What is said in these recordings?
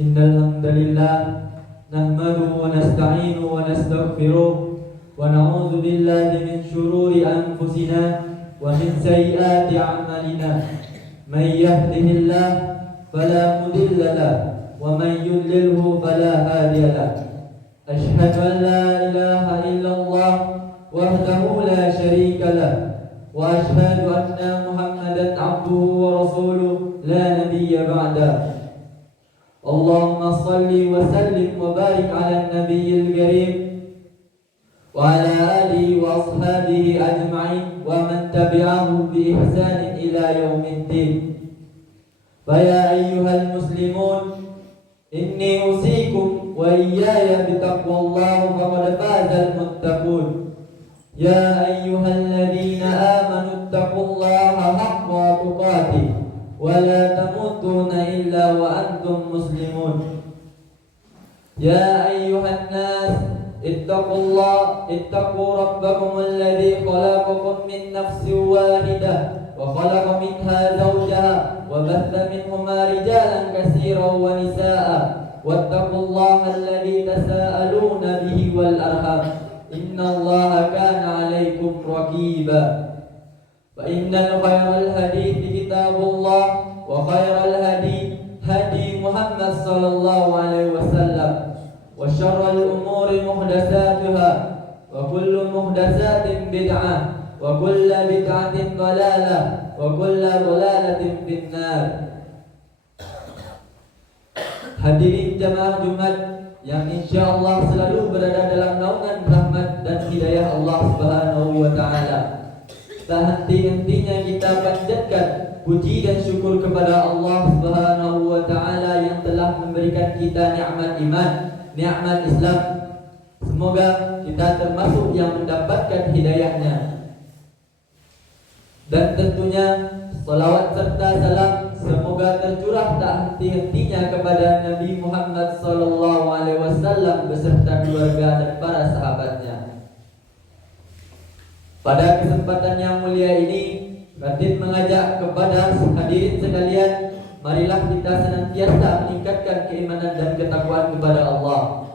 إن الحمد لله نحمده ونستعينه ونستغفره ونعوذ بالله من شرور أنفسنا ومن سيئات أعمالنا. من يهده الله فلا مضل له ومن يضلله فلا هادي له. أشهد أن لا إله إلا الله وحده لا شريك له وأشهد أن محمدا عبده ورسوله لا نبي بعده. اللهم صل وسلم وبارك على النبي الكريم وعلى آله وأصحابه أجمعين ومن تبعه بإحسان إلى يوم الدين. فيا أيها المسلمون إني أوصيكم وإياي بتقوى الله فقد فاز المتقون. يا أيها الذين آمنوا اتقوا الله حق تقاته ولا تموتون إلا وأنتم مسلمون. يا أيها الناس اتقوا ربكم الذي خلقكم من نفس واحدة وخلق منها زوجها وبث منهما رجالا كثيرا ونساء واتقوا الله الذي تساءلون به والأرحام إن الله كان عليكم رقيبا. فإن خير الحديث كتاب الله وخير الهدي هدي محمد صلى الله عليه وسلم وشر الأمور محدثاتها وكل محدثات بدعة وكل بدعة ضلالة وكل ضلالة في النار. Hadirin jamaah Jumat yang insya Allah selalu berada dalam naungan rahmat dan hidayah Allah Subhanahu wa Ta'ala. Tak henti-hentinya kita panjatkan puji dan syukur kepada Allah Subhanahu wa Ta'ala yang telah memberikan kita nikmat iman, nikmat Islam. Semoga kita termasuk yang mendapatkan hidayahnya. Dan tentunya salawat serta salam semoga tercurah tak henti-hentinya kepada Nabi Muhammad SAW beserta keluarga dan para sahabatnya. Pada kesempatan yang mulia ini, Khatib mengajak kepada hadirin sekalian, marilah kita senantiasa meningkatkan keimanan dan ketakwaan kepada Allah.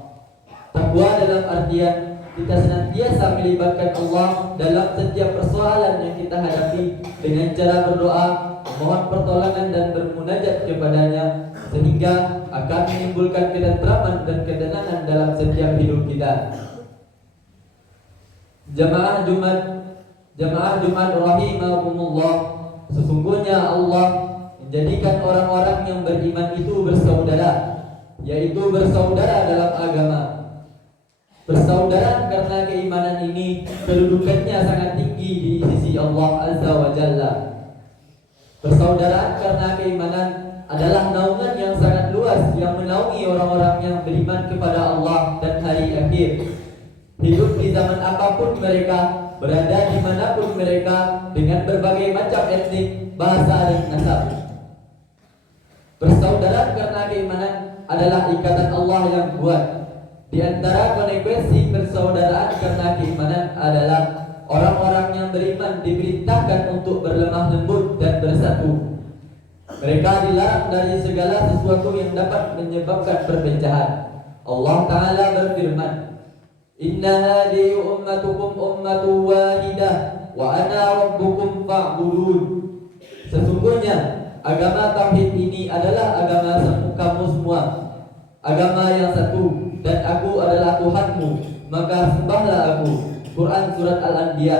Takwa dalam artian kita senantiasa melibatkan Allah dalam setiap persoalan yang kita hadapi dengan cara berdoa, mohon pertolongan dan bermunajat kepadanya, sehingga akan menimbulkan ketentraman dan ketenangan dalam setiap hidup kita. Jamaah Jumat rahimahumullah, sesungguhnya Allah menjadikan orang-orang yang beriman itu bersaudara, yaitu bersaudara dalam agama. Bersaudara karena keimanan ini kedudukannya sangat tinggi di sisi Allah Azza wa Jalla. Persaudaraan karena keimanan adalah naungan yang sangat luas yang menaungi orang-orang yang beriman kepada Allah dan hari akhir. Hidup di zaman apapun mereka, berada dimanapun mereka, dengan berbagai macam etnik, bahasa dan nasab. Persaudaraan karena keimanan adalah ikatan Allah yang kuat. Di antara konsekuensi persaudaraan karena keimanan adalah orang-orang yang beriman diperintahkan untuk berlemah lembut dan bersatu. Mereka dilarang dari segala sesuatu yang dapat menyebabkan perpecahan. Allah Ta'ala berfirman, Inna hadhihi ummatukum ummatu wahidah wa ana rabbukum fa'budun. Sesungguhnya agama tauhid ini adalah agama kamu semua, agama yang satu, dan aku adalah Tuhanmu, maka sembahlah aku. Quran surat Al-Anbiya.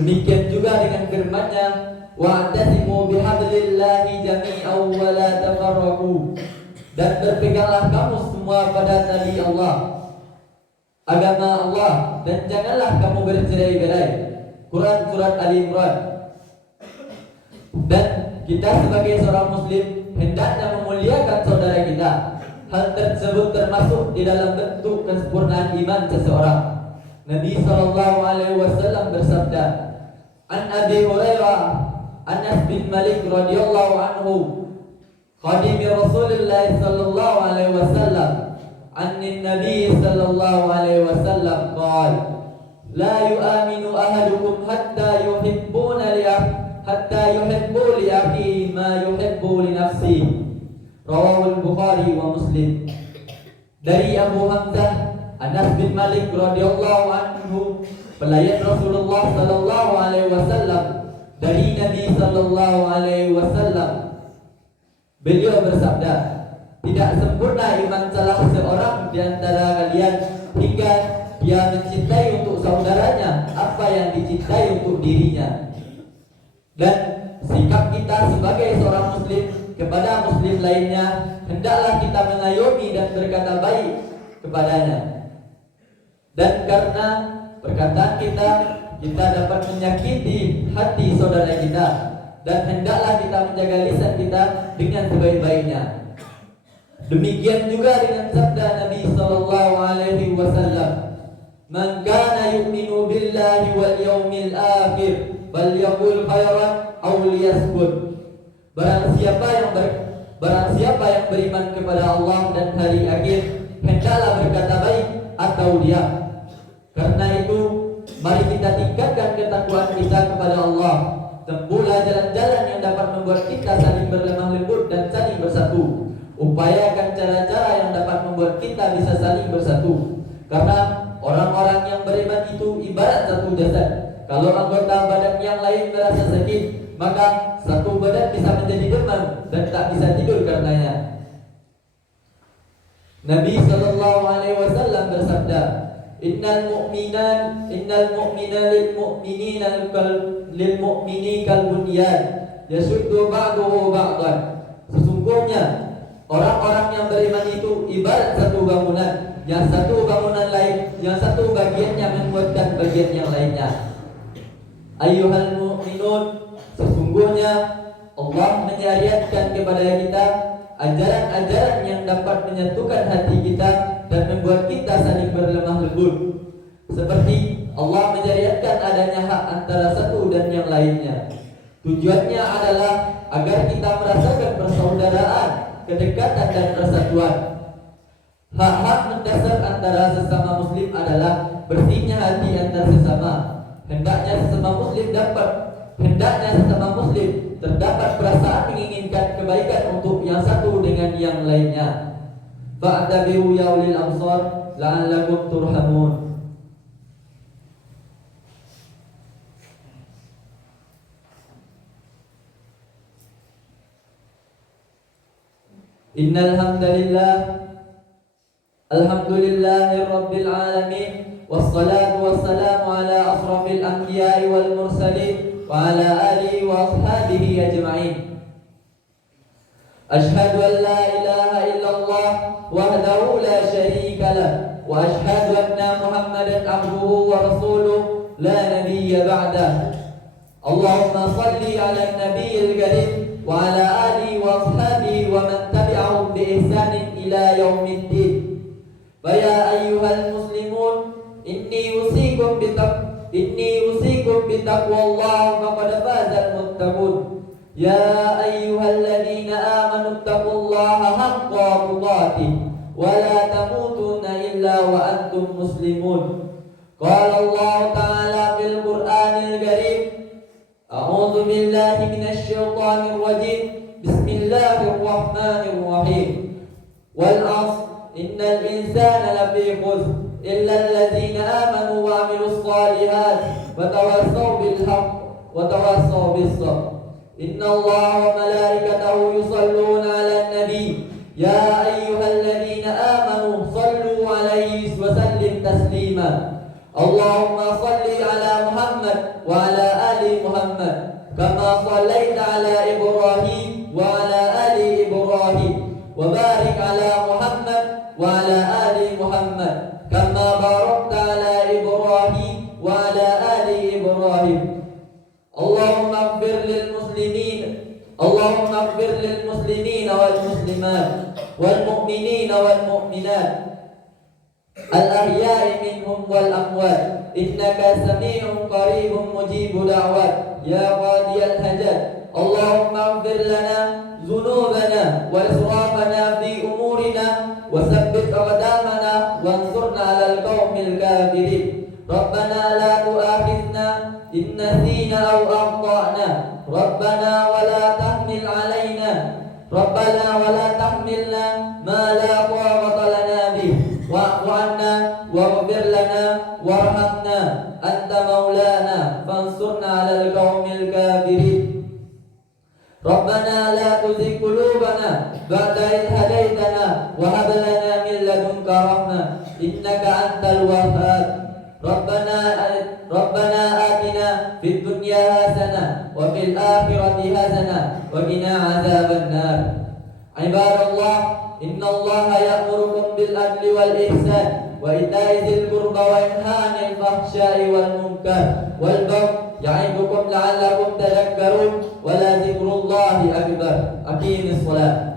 Demikian juga dengan firman-Nya, wa'tasimu bihablillahi jami'an wa la tafarraqu. Dan berpeganglah kamu semua pada tali Allah, agama Allah, dan janganlah kamu bercerai-berai. Quran surat Al-Imran. Dan kita sebagai seorang muslim hendaknya memuliakan saudara kita. Hal tersebut termasuk di dalam bentuk kesempurnaan iman seseorang. Nabi SAW bersabda, An Abi Hurairah, Anas bin Malik radhiyallahu anhu, Khadimi Rasulullah sallallahu alaihi wasallam, An Nabi sallallahu alaihi wasallam qala, La yu'aminu ahadukum hatta yuhibbu li akhihi ma yuhibbu li nafsihi. Rawahul Bukhari wa Muslim. Dari Abu Hamzah Anas bin Malik radhiyallahu anhu, pelayan Rasulullah sallallahu alaihi wasallam, dari Nabi sallallahu alaihi wasallam, beliau bersabda, tidak sempurna iman salah seorang di antara kalian hingga dia mencintai untuk saudaranya apa yang dicintai untuk dirinya. Dan sikap kita sebagai seorang muslim kepada muslim lainnya, hendaklah kita mengayomi dan berkata baik kepadanya. Dan karena perkataan kita dapat menyakiti hati saudara kita, dan hendaklah kita menjaga lisan kita dengan sebaik-baiknya. Demikian juga dengan sabda Nabi sallallahu alaihi wasallam, "Man kana yu'minu billahi wal yawmil akhir falyaqul khairan aw liyaskut." Barang siapa yang beriman kepada Allah dan hari akhir, hendaklah berkata baik atau diam. Karena itu, mari kita tingkatkan ketakwaan kita kepada Allah. Tempuhlah jalan-jalan yang dapat membuat kita saling berlemah lembut dan saling bersatu. Upayakan cara-cara yang dapat membuat kita bisa saling bersatu. Karena orang-orang yang beriman itu ibarat satu jasad. Kalau anggota badan yang lain merasa sakit, maka satu badan bisa menjadi demam dan tak bisa tidur karenanya. Nabi sallallahu alaihi wasallam bersabda, Innal mu'mina lil mu'mini kal bunyan yashuddu ba'duhu ba'dan. Sesungguhnya orang-orang yang beriman itu ibarat satu bangunan, yang satu bangunan lain, yang satu bagiannya menguatkan bagian yang lainnya. Ayyuhal mu'minun, sesungguhnya Allah menyariatkan kepada kita ajaran-ajaran yang dapat menyatukan hati kita dan membuat kita saling berlemah lembut. Seperti Allah menyariatkan adanya hak antara satu dan yang lainnya. Tujuannya adalah agar kita merasakan persaudaraan, kedekatan dan persatuan. Hak-hak mendasar antara sesama muslim adalah bersihnya hati antar sesama. Hendaknya sesama muslim terdapat perasaan menginginkan kebaikan untuk yang satu dengan yang lainnya. Fa'tabiru ya ulil absar la'allakum turhamun. Innal hamdalillah, alhamdulillahi rabbil alamin, wassalatu wassalamu ala asrafil anbiya'i wal mursalin wa ala alihi wa ashabihi ajma'in. Ashhadu an la ilaha illallah wahdahu la syarika lah, wa ashhadu anna Muhammadan abduhu wa rasuluh la nabiyya ba'dah. Allahumma salli ala nabiyil karim wa ala alihi wa ashabihi wa man tabi'ahum bi ihsanin ila yaumiddin. Fa ya ayyuhal muslimun, inni usikum bitaqwallah faqad fazal muttaqun. Ya ayyuhalladzina amanu taqullaha haqqa tuqatih wa la tamutunna illa wa antum muslimun. Qala Allah ta'ala fil Qur'anil Karim, a'udzu billahi minasy syaithanir rajim. Bismillahirrahmanir rahim. Wal 'ashr innal insana lafi khusr illa alladzina amanu wa 'amilus shalihat wa tawassaw bil haqq wa tawassaw bis sabr. Inna Allah wa malaikatahu yusalluna 'alan nabi ya ayyuhalladzina amanu sallu 'alaihi wa sallim taslima. Allahumma salli 'ala Muhammad wa 'ala ali Muhammad kama shallaita 'ala Ibrahim wa 'ala ali Ibrahim wa barik 'ala Muhammad wa 'ala ali Muhammad kama barakta 'ala Ibrahim wa 'ala ali Ibrahim. Allahumma ighfir lil muslimin wal muslimat wal mu'minin wal mu'minat al ahya'i minhum wal amwat innaka sami'un qaribun mujibud da'wat ya qadiyal hajat. Allahumma ighfir lana dhunubana wa israfana fi umurina wa tsabbit aqdamana wansurna 'alal qaumil kafirin. Rabbana la tu'akhidhna in nasina aw akhtana. Rabbana wa la tahmil 'alaina مولانا فانصرنا على القوم الكافرين ربنا لا تزغ قلوبنا بعد إذ هديتنا وهب لنا من لدنك رحمة إنك أنت الوهاب ربنا آتنا في الدنيا حسنة وفي الآخرة حسنة وقنا عذاب النار عباد الله إن الله يأمركم بالعدل والإحسان وإيتاء ذي القربى وينهى عن الفحشاء والمنكر والبغي يعظكم لعلكم تذكرون ولذكر الله أكبر أقيموا الصلاة